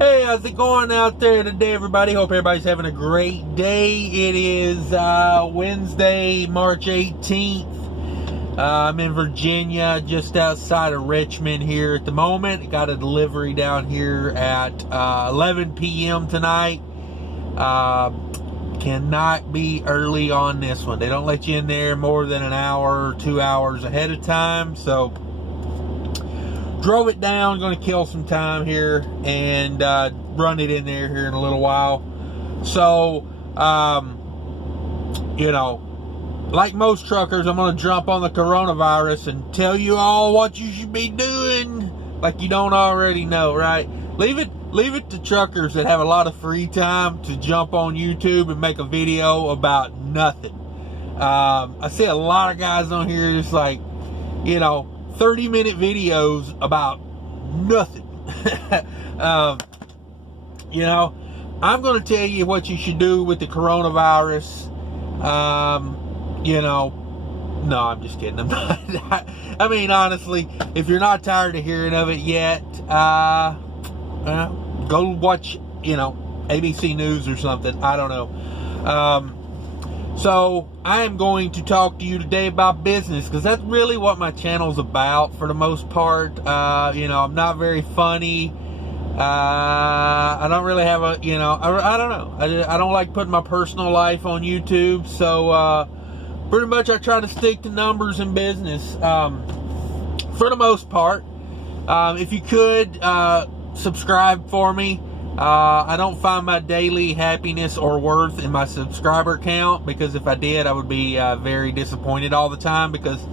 Hey, how's it going out there today, everybody? Hope everybody's having a great day. It is Wednesday, March 18th. I'm in Virginia, just outside of Richmond here at the moment. Got a delivery down here at 11 p.m. tonight. Cannot be early on this one. They don't let you in there more than an hour or 2 hours ahead of time. So drove it down, going to kill some time here and run it in there here in a little while. So, you know, like most truckers, I'm going to jump on the coronavirus and tell you all what you should be doing, like you don't already know, right? Leave it to truckers that have a lot of free time to jump on YouTube and make a video about nothing. I see a lot of guys on here just like, you know, 30-minute videos about nothing. You know, I'm going to tell you what you should do with the coronavirus. You know, no, I'm just kidding. I mean, honestly, if you're not tired of hearing of it yet, go watch, you know, ABC News or something. I don't know. So I am going to talk to you today about business, because that's really what my channel's about for the most part. You know, I'm not very funny. I don't really have a, you know, I don't know. I don't like putting my personal life on YouTube. So pretty much I try to stick to numbers in business for the most part. If you could subscribe for me. I don't find my daily happiness or worth in my subscriber count, because if I did, I would be very disappointed all the time, because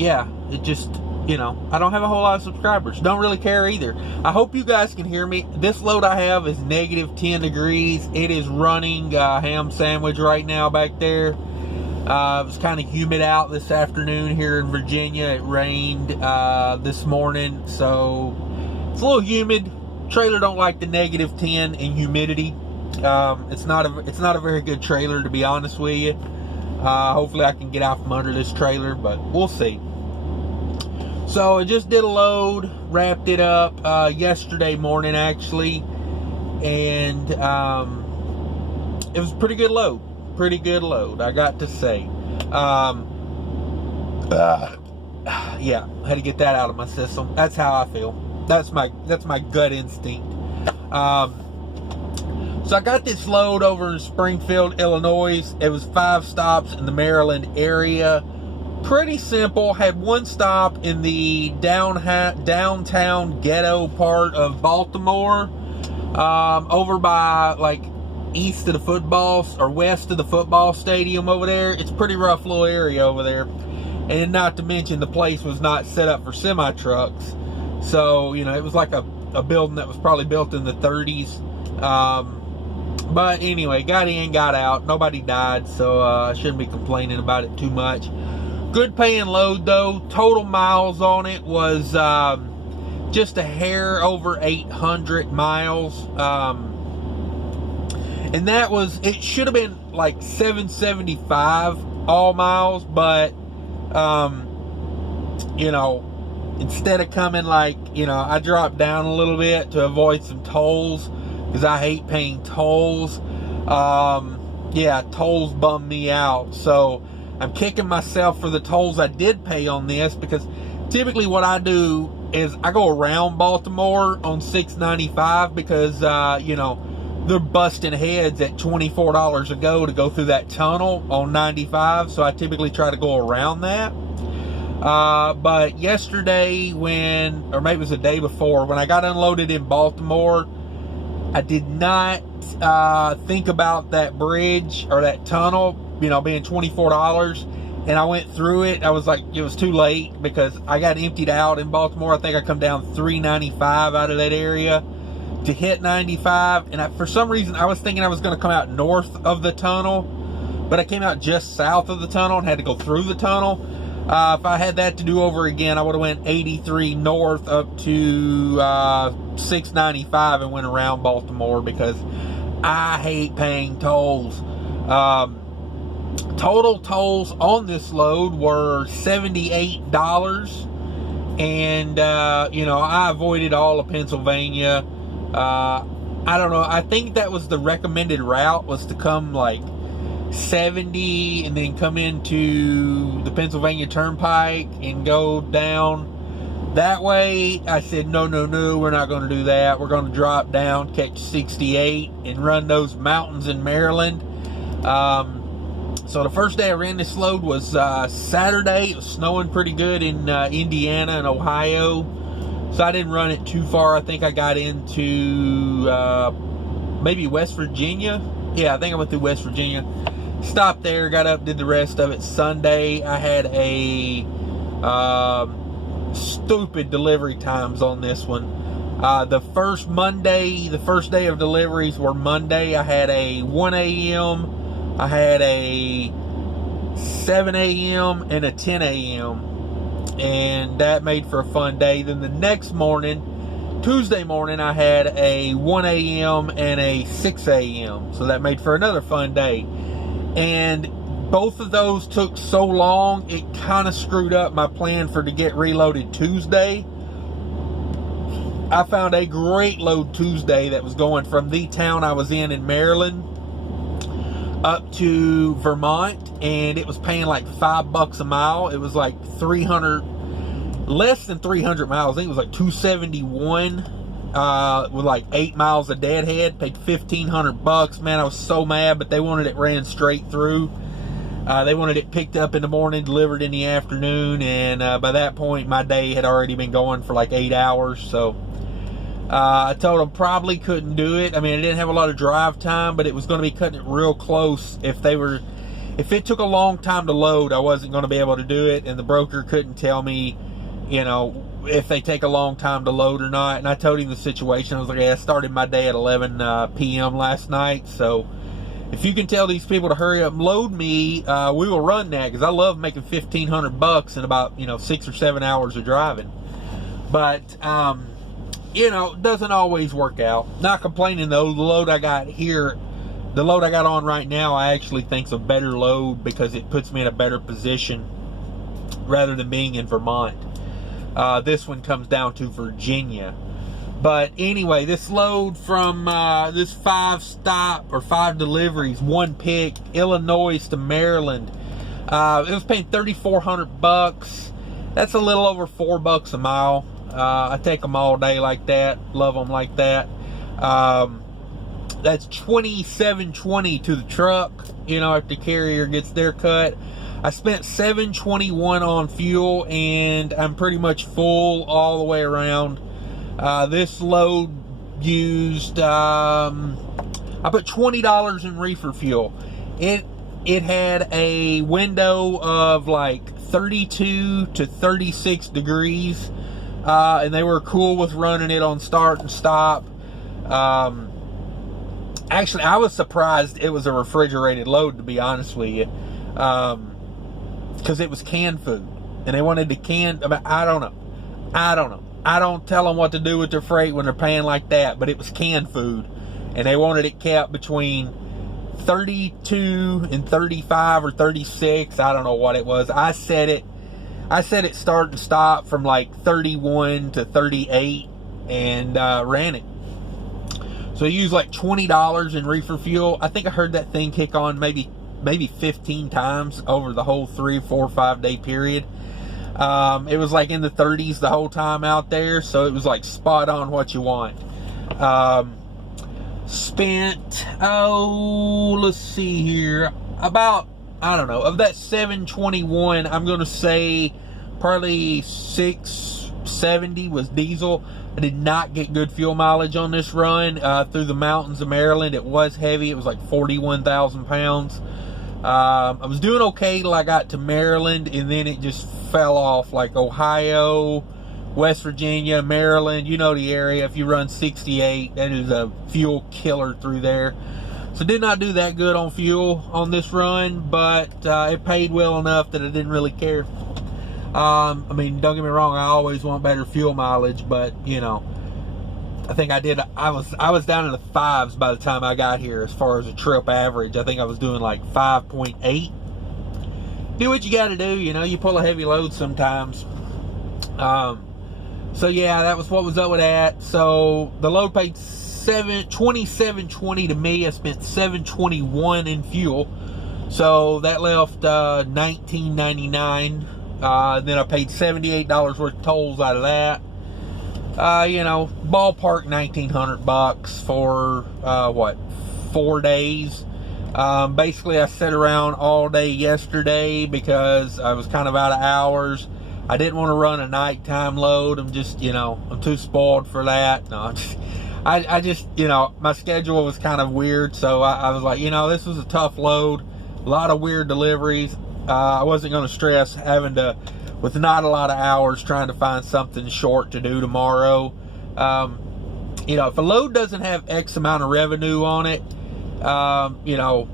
yeah, it just, you know, I don't have a whole lot of subscribers. Don't really care either. I hope you guys can hear me. This load I have is negative 10 degrees. It is running ham sandwich right now back there. It was kind of humid out this afternoon here in Virginia. It rained this morning, so it's a little humid. Trailer don't like the negative 10 in humidity. It's not a very good trailer, to be honest with you. Hopefully I can get out from under this trailer, but we'll see. So I just did a load, wrapped it up yesterday morning actually, and it was a pretty good load, I got to say. Yeah, I had to get that out of my system. That's how I feel. That's my gut instinct. So I got this load over in Springfield, Illinois. It was 5 stops in the Maryland area. Pretty simple. Had one stop in the downtown ghetto part of Baltimore, over by like east of the football or west of the football stadium over there. It's a pretty rough little area over there, and not to mention the place was not set up for semi trucks. So, you know, it was like a building that was probably built in the 30s. But anyway, got in, got out. Nobody died, so I shouldn't be complaining about it too much. Good paying load, though. Total miles on it was just a hair over 800 miles. And that was, it should have been like 775 all miles, but, you know, instead of coming like, you know, I dropped down a little bit to avoid some tolls, because I hate paying tolls. Yeah, tolls bum me out. So I'm kicking myself for the tolls I did pay on this, because typically what I do is I go around Baltimore on 695, because, you know, they're busting heads at $24 a go through that tunnel on 95. So I typically try to go around that. But yesterday or maybe it was the day before, when I got unloaded in Baltimore, I did not think about that bridge or that tunnel, you know, being $24, and I went through it. I was like, it was too late, because I got emptied out in Baltimore. I think I come down $3.95 out of that area to hit 95, and for some reason I was thinking I was going to come out north of the tunnel, but I came out just south of the tunnel and had to go through the tunnel. If I had that to do over again, I would have went 83 north up to 695 and went around Baltimore, because I hate paying tolls. Total tolls on this load were $78, And, you know, I avoided all of Pennsylvania. I don't know. I think that was the recommended route, was to come like 70 and then come into the Pennsylvania Turnpike and go down that way. I said, no, we're not going to do that. We're going to drop down, catch 68 and run those mountains in Maryland. So the first day I ran this load was Saturday. It was snowing pretty good in Indiana and Ohio. So I didn't run it too far. I think I got into maybe West Virginia. Yeah, I think I went through West Virginia. Stopped there, got up, did the rest of it. Sunday, I had a stupid delivery times on this one. The first day of deliveries were Monday. I had a 1 a.m., I had a 7 a.m., and a 10 a.m., and that made for a fun day. Then the next morning, Tuesday morning, I had a 1 a.m. and a 6 a.m. So that made for another fun day. And both of those took so long, it kind of screwed up my plan for to get reloaded Tuesday. I found a great load Tuesday that was going from the town I was in Maryland up to Vermont, and it was paying like $5 a mile. It was like 300, less than 300 miles. I think it was like 271 with like 8 miles of deadhead. Paid $1,500. Man, I was so mad, but they wanted it ran straight through. They wanted it picked up in the morning, delivered in the afternoon, and by that point my day had already been going for like 8 hours. So I told them probably couldn't do it. I mean, I didn't have a lot of drive time, but it was going to be cutting it real close. If it took a long time to load, I wasn't going to be able to do it, and the broker couldn't tell me, you know, if they take a long time to load or not. And I told him the situation. I was like, hey, I started my day at 11 p.m. last night, so if you can tell these people to hurry up and load me, we will run that, because I love making $1,500 in about, you know, 6 or 7 hours of driving. But you know, it doesn't always work out. Not complaining though. The load I got here, the load I got on right now, I actually think is a better load because it puts me in a better position rather than being in Vermont. This one comes down to Virginia. But anyway, this load from this 5 deliveries, 1 pick, Illinois to Maryland. It was paying $3,400. That's a little over $4 a mile. I take them all day like that. Love them like that. That's $27.20 to the truck, you know, if the carrier gets their cut. I spent $7.21 on fuel, and I'm pretty much full all the way around. This load used, I put $20 in reefer fuel. It had a window of like 32 to 36 degrees. And they were cool with running it on start and stop. Actually, I was surprised it was a refrigerated load, to be honest with you, because it was canned food, and they wanted to can. I mean, I don't know. I don't tell them what to do with their freight when they're paying like that, but it was canned food, and they wanted it kept between 32 and 35 or 36. I don't know what it was. I set it start and stop from like 31 to 38 and ran it. So I used like $20 in reefer fuel. I think I heard that thing kick on maybe 15 times over the whole 3, 4, 5 day period. It was like in the 30s the whole time out there, so it was like spot on what you want. Spent, let's see here, about, I don't know, of that $7.21, I'm going to say probably $6.70 was diesel. I did not get good fuel mileage on this run through the mountains of Maryland. It was heavy. It was like 41,000 pounds. I was doing okay till I got to Maryland, and then it just fell off. Like Ohio, West Virginia, Maryland, you know the area. If you run 68, that is a fuel killer through there. So did not do that good on fuel on this run, but it paid well enough that I didn't really care. I mean, don't get me wrong, I always want better fuel mileage, but you know, I think I was down in the 5s by the time I got here as far as a trip average. I think I was doing like 5.8. Do what you got to do, you know, you pull a heavy load sometimes. So yeah, that was what was up with that. So the load paid $27.20 to me. I spent $7.21 in fuel. So that left $19.99. Then I paid $78 worth of tolls out of that. You know, ballpark $1,900 for what, 4 days. Basically I sat around all day yesterday because I was kind of out of hours. I didn't want to run a nighttime load. I'm just, you know, I'm too spoiled for that. No, I just, you know, my schedule was kind of weird. So I was like, you know, this was a tough load. A lot of weird deliveries. I wasn't going to stress having to, with not a lot of hours, trying to find something short to do tomorrow. You know, if a load doesn't have X amount of revenue on it, you know,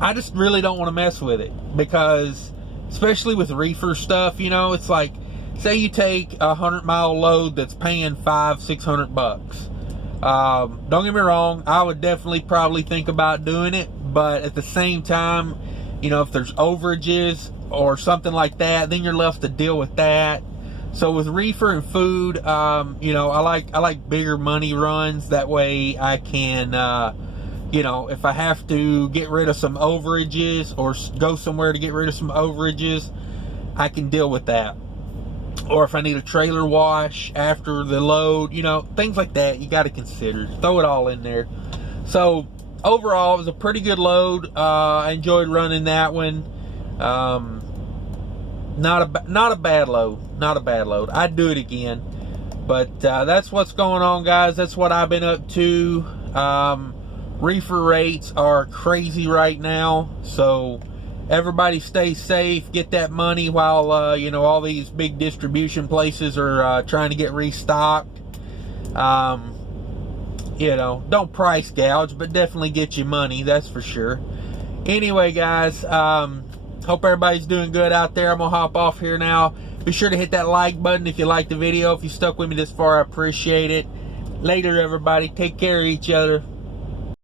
I just really don't want to mess with it, because especially with reefer stuff, you know, it's like, say you take a 100-mile load that's paying $500-600. Don't get me wrong, I would definitely probably think about doing it, but at the same time, you know, if there's overages or something like that, then you're left to deal with that. So with reefer and food, you know, I like bigger money runs. That way I can, you know, if I have to get rid of some overages or go somewhere to get rid of some overages, I can deal with that. Or if I need a trailer wash after the load, you know, things like that you got to consider. Throw it all in there. So overall, it was a pretty good load. I enjoyed running that one. Not a bad load. Not a bad load. I'd do it again. But that's what's going on, guys. That's what I've been up to. Reefer rates are crazy right now, so everybody stay safe, get that money while you know, all these big distribution places are trying to get restocked. You know, don't price gouge, but definitely get your money, that's for sure. Anyway, guys, hope everybody's doing good out there. I'm gonna hop off here now. Be sure to hit that like button if you liked the video. If you stuck with me this far, I appreciate it. Later, everybody. Take care of each other.